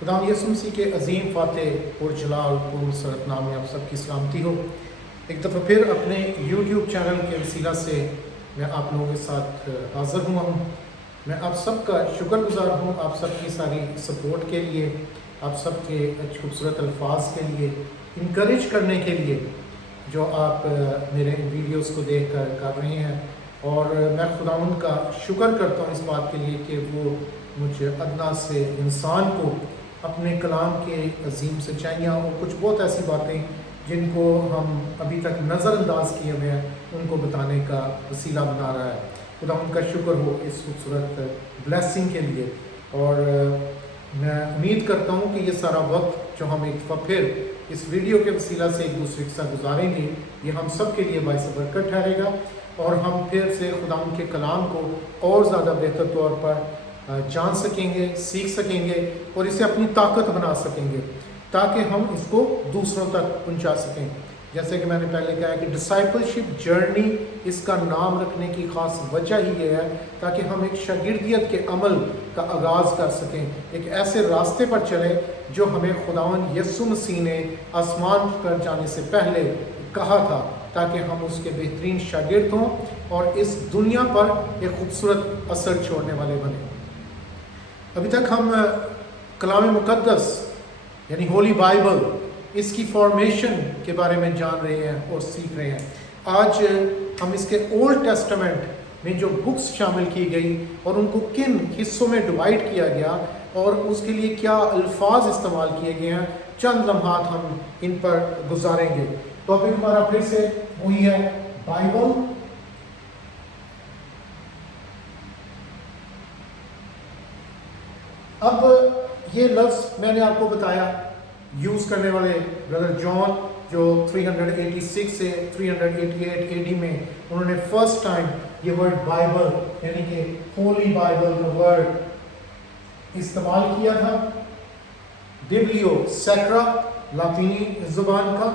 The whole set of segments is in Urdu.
خدا یسوع مسیح کے عظیم فاتح پرجلال پرمسرت نام میں آپ سب کی سلامتی ہو۔ ایک دفعہ پھر اپنے یوٹیوب چینل کے وسیلہ سے میں آپ لوگوں کے ساتھ حاضر ہوا ہوں۔ میں آپ سب کا شکر گزار ہوں، آپ سب کی ساری سپورٹ کے لیے، آپ سب کے خوبصورت الفاظ کے لیے، انکریج کرنے کے لیے جو آپ میرے ویڈیوز کو دیکھ کر رہے ہیں۔ اور میں خداوند کا شکر کرتا ہوں اس بات کے لیے کہ وہ مجھے ادنا سے انسان کو اپنے کلام کے عظیم سچائیاں اور کچھ بہت ایسی باتیں جن کو ہم ابھی تک نظر انداز کیے ہوئے ہیں ان کو بتانے کا وسیلہ بنا رہا ہے۔ خدا ان کا شکر ہو اس خوبصورت بلیسنگ کے لیے۔ اور میں امید کرتا ہوں کہ یہ سارا وقت جو ہم ایک دفعہ پھر اس ویڈیو کے وسیلہ سے ایک دوسرے کے ساتھ گزاریں گے، یہ ہم سب کے لیے باعث برکت ٹھہرے گا اور ہم پھر سے خدا ان کے کلام کو اور زیادہ بہتر طور پر جان سکیں گے، سیکھ سکیں گے اور اسے اپنی طاقت بنا سکیں گے تاکہ ہم اس کو دوسروں تک پہنچا سکیں۔ جیسے کہ میں نے پہلے کہا کہ ڈسائپلشپ جرنی اس کا نام رکھنے کی خاص وجہ ہی یہ ہے تاکہ ہم ایک شاگردیت کے عمل کا آغاز کر سکیں، ایک ایسے راستے پر چلیں جو ہمیں خداوند یسوع مسیح نے آسمان پر جانے سے پہلے کہا تھا، تاکہ ہم اس کے بہترین شاگرد ہوں اور اس دنیا پر ایک خوبصورت اثر چھوڑنے والے بنیں۔ ابھی تک ہم کلام مقدس یعنی ہولی بائبل، اس کی فارمیشن کے بارے میں جان رہے ہیں اور سیکھ رہے ہیں۔ آج ہم اس کے اولڈ ٹیسٹمنٹ میں جو بکس شامل کی گئی اور ان کو کن حصوں میں ڈیوائڈ کیا گیا اور اس کے لیے کیا الفاظ استعمال کیے گئے ہیں، چند لمحات ہم ان پر گزاریں گے۔ ٹاپک ہمارا پھر سے وہی ہے بائبل، اب یہ لفظ میں نے آپ کو بتایا یوز کرنے والے برادر جان جو 386 سے 388 اے ڈی میں انہوں نے فرسٹ ٹائم یہ ورڈ بائبل یعنی کہ ہولی بائبل کا ورڈ استعمال کیا تھا۔ ببلیو سیکرا لاطینی زبان کا۔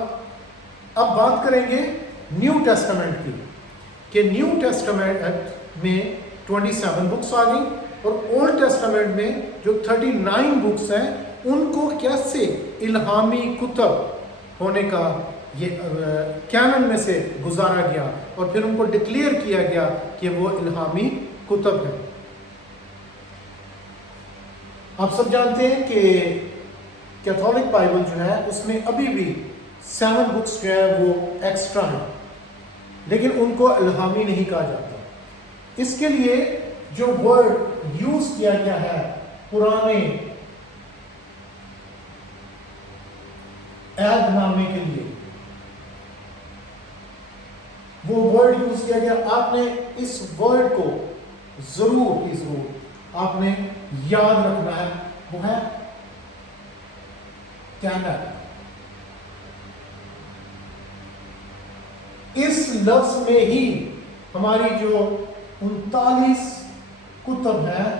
اب بات کریں گے نیو ٹیسٹمنٹ کی کہ نیو ٹیسٹمنٹ میں 27 بکس آ گئی اور اولڈ ٹیسٹمنٹ میں جو 39 بکس ہیں ان کو کیسے الہامی کتب ہونے کا یہ کینن میں سے گزارا گیا اور پھر ان کو ڈکلیئر کیا گیا کہ وہ الہامی کتب ہیں۔ آپ سب جانتے ہیں کہ کیتھولک بائبل جو ہے اس میں ابھی بھی 7 بکس جو ہیں وہ ایکسٹرا ہیں، لیکن ان کو الہامی نہیں کہا جاتا۔ اس کے لیے جو ورڈ یوز کیا گیا ہے پرانے عہد نامے کے لیے، وہ ورڈ یوز کیا گیا، آپ نے اس ورڈ کو ضرور ہی ضرور آپ نے یاد رکھنا ہے، وہ ہے کینن۔ اس لفظ میں ہی ہماری جو 39 کتب ہیں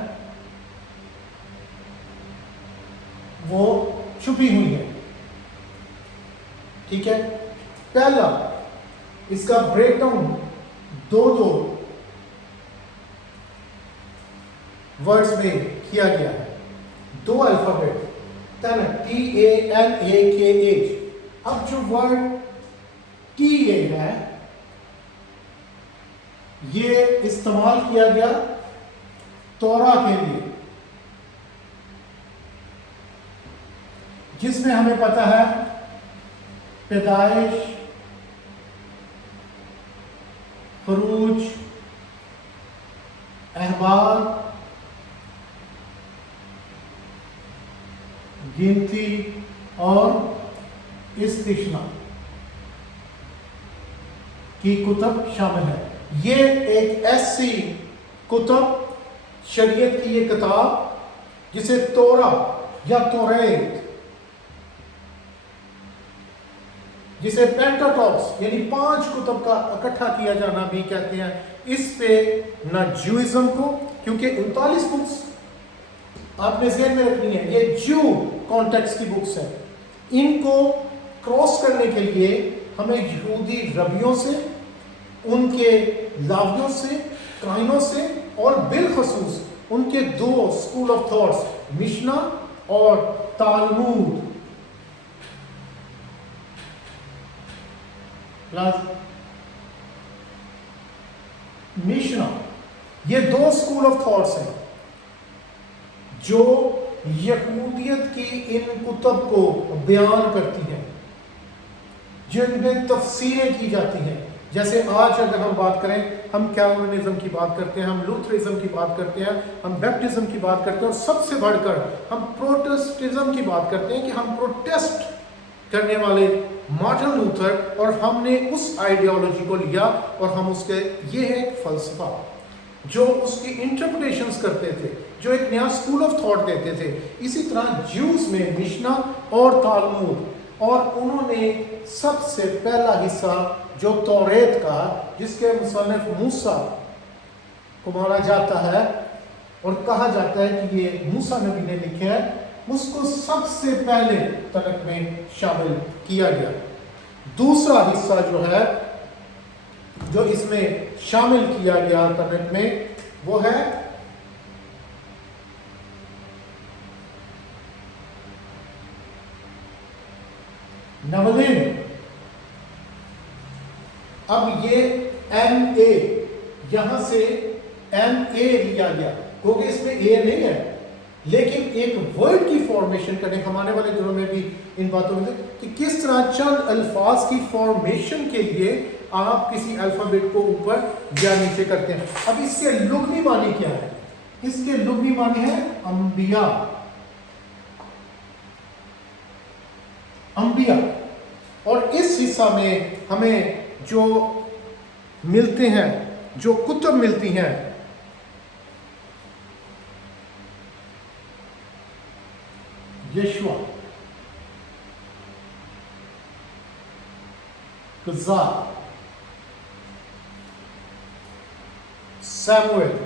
وہ چھپی ہوئی ہیں، ٹھیک ہے۔ پہلا اس کا بریک ڈاؤن دو ورڈز میں کیا گیا ہے، 2 الفابیٹ TANAKH۔ اب جو ورڈ TA ہے یہ استعمال کیا گیا تورا کے لیے، جس میں ہمیں پتا ہے پیدائش، خروج، احبار، گنتی اور استثنا کی کتب شامل ہے۔ یہ ایک ایسی کتب، شریعت کی یہ کتاب جسے تورا یا توریت، جسے پینٹاٹاکس یعنی 5 کتب کا اکٹھا کیا جانا بھی کہتے ہیں، اس پہ نہ جوئزم کو، کیونکہ 39 بکس آپ نے ذہن میں رکھنی ہے یہ جو کانٹیکس کی بکس ہیں، ان کو کراس کرنے کے لیے ہمیں یہودی ربیوں سے، ان کے لاویوں سے، کائنوں سے اور بالخصوص ان کے 2 اسکول آف تھاٹس مشنا اور تالمود پلس مشنا، یہ دو اسکول آف تھاٹس ہیں جو یہودیت کی ان کتب کو بیان کرتی ہیں، جن میں تفسیریں کی جاتی ہیں. جیسے آج اگر ہم بات کریں، ہم کیلونزم کی بات کرتے ہیں، ہم لوتھرزم کی بات کرتے ہیں، ہم بیپٹزم کی بات کرتے ہیں، اور سب سے بڑھ کر ہم پروٹسٹزم کی بات کرتے ہیں کہ ہم پروٹیسٹ کرنے والے مارٹن لوتھر، اور ہم نے اس آئیڈیالوجی کو لیا اور ہم اس کے یہ ہے ایک فلسفہ جو اس کی انٹرپریٹیشنز کرتے تھے، جو ایک نیا اسکول آف تھاٹ دیتے تھے. اسی طرح جیوز میں مشنا اور تالمود، اور انہوں نے سب سے پہلا حصہ جو توریت کا، جس کے مصنف موسیٰ کو مانا جاتا ہے اور کہا جاتا ہے کہ یہ موسیٰ نبی نے لکھا ہے، اس کو سب سے پہلے ترک میں شامل کیا گیا. دوسرا حصہ جو ہے جو اس میں شامل کیا گیا ترک میں، وہ ہے نولین. اب یہ ایم اے، یہاں سے ایم اے لیا گیا کیونکہ اس میں اے نہیں ہے، لیکن ایک ورڈ کی فارمیشن کرنے، ہم آنے والے دنوں میں بھی ان باتوں میں کہ کس طرح چند الفاظ کی فارمیشن کے لیے آپ کسی الفابیٹ کو اوپر یا نیچے کرتے ہیں. اب اس کے لغوی معنی کیا ہے؟ اس کے لغوی معنی ہے انبیاء. انبیاء. اور اس حصہ میں ہمیں جو ملتے ہیں، جو کتب ملتی ہیں، یشوع، قضا، سیموئل،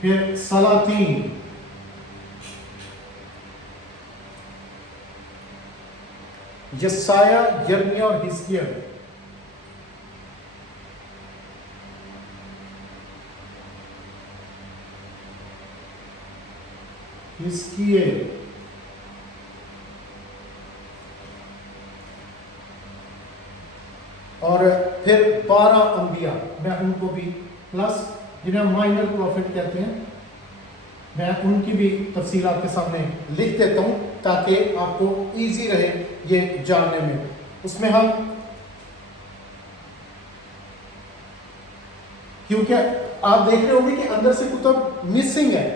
پھر سلاطین، یسایہ، یرمیہ اور حزقیل. اور پھر 12 انبیاء، میں ان کو بھی پلس جنہیں مائنر پروفٹ کہتے ہیں، میں ان کی بھی تفصیل آپ کے سامنے لکھ دیتا ہوں تاکہ آپ کو ایزی رہے یہ جاننے میں. اس میں ہم، کیونکہ آپ دیکھ رہے ہوں گے کہ اندر سے کتب مسنگ ہے،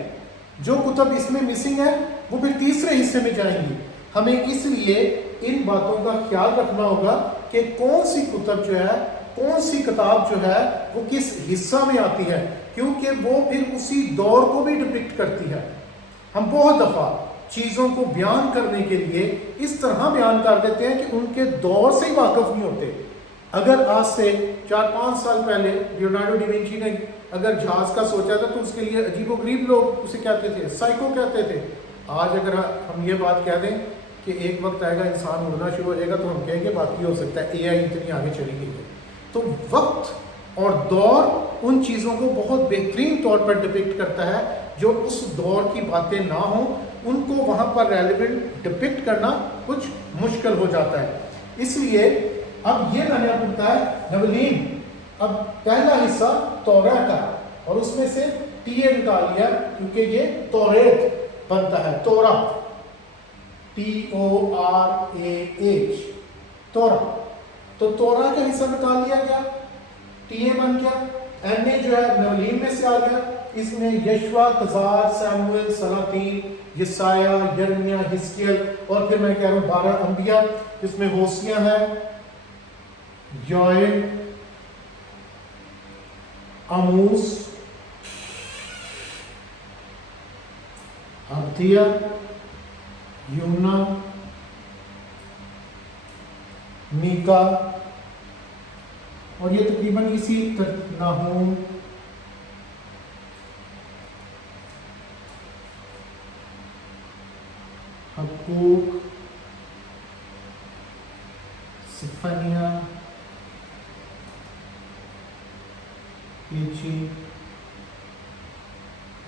جو کتب اس میں مسنگ ہے وہ پھر تیسرے حصے میں جائیں گی. ہمیں اس لیے ان باتوں کا خیال رکھنا ہوگا کہ کون سی کتب جو ہے، کون سی کتاب جو ہے وہ کس حصہ میں آتی ہے، کیونکہ وہ پھر اسی دور کو بھی ڈپکٹ کرتی ہے. ہم بہت دفعہ چیزوں کو بیان کرنے کے لیے اس طرح بیان کر دیتے ہیں کہ ان کے دور سے ہی واقف نہیں ہوتے. اگر آج سے 4-5 سال پہلے لیونارڈو ڈی وینچی نے اگر جہاز کا سوچا تھا تو اس کے لیے عجیب و غریب لوگ اسے کہتے تھے، سائیکو کہتے تھے. آج اگر ہم یہ بات کہہ دیں کہ ایک وقت آئے گا انسان اڑنا شروع ہو جائے گا تو ہم کہیں گے باقی ہو سکتا ہے، اے آئی اتنی آگے چلی گئی ہے. تو وقت اور دور ان چیزوں کو بہت بہترین طور پر ڈپکٹ کرتا ہے جو اس دور کی باتیں نہ ہوں، ان کو وہاں پر ریلیونٹ ڈپکٹ کرنا کچھ مشکل ہو جاتا ہے. اس لیے اب یہ میں نے آپ کو بتایا نولین. اب پہلا حصہ توریت کا، اور اس میں سے ٹی اے نکال لیا کیونکہ یہ توریت بنتا ہے، تورا، TORAH، تورا. تو تورا کا حصہ نکال لیا گیا، ٹی اے بن گیا. این اے جو ہے نولین میں سے آ گیا، اس میں یشوع، قضا، سیموئل، سلاطین، یسایہ، یرمیہ، حزقیل، اور پھر میں کہہ رہا ہوں 12 انبیاء، جس میں ہوسیہ ہے، یوئیل، آموس، عبدیہ، یونا، میکا، اور یہ تقریباً اسی ناہوم، حقوق، سفنیہ، پیچی،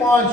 5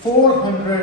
400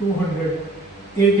200 AD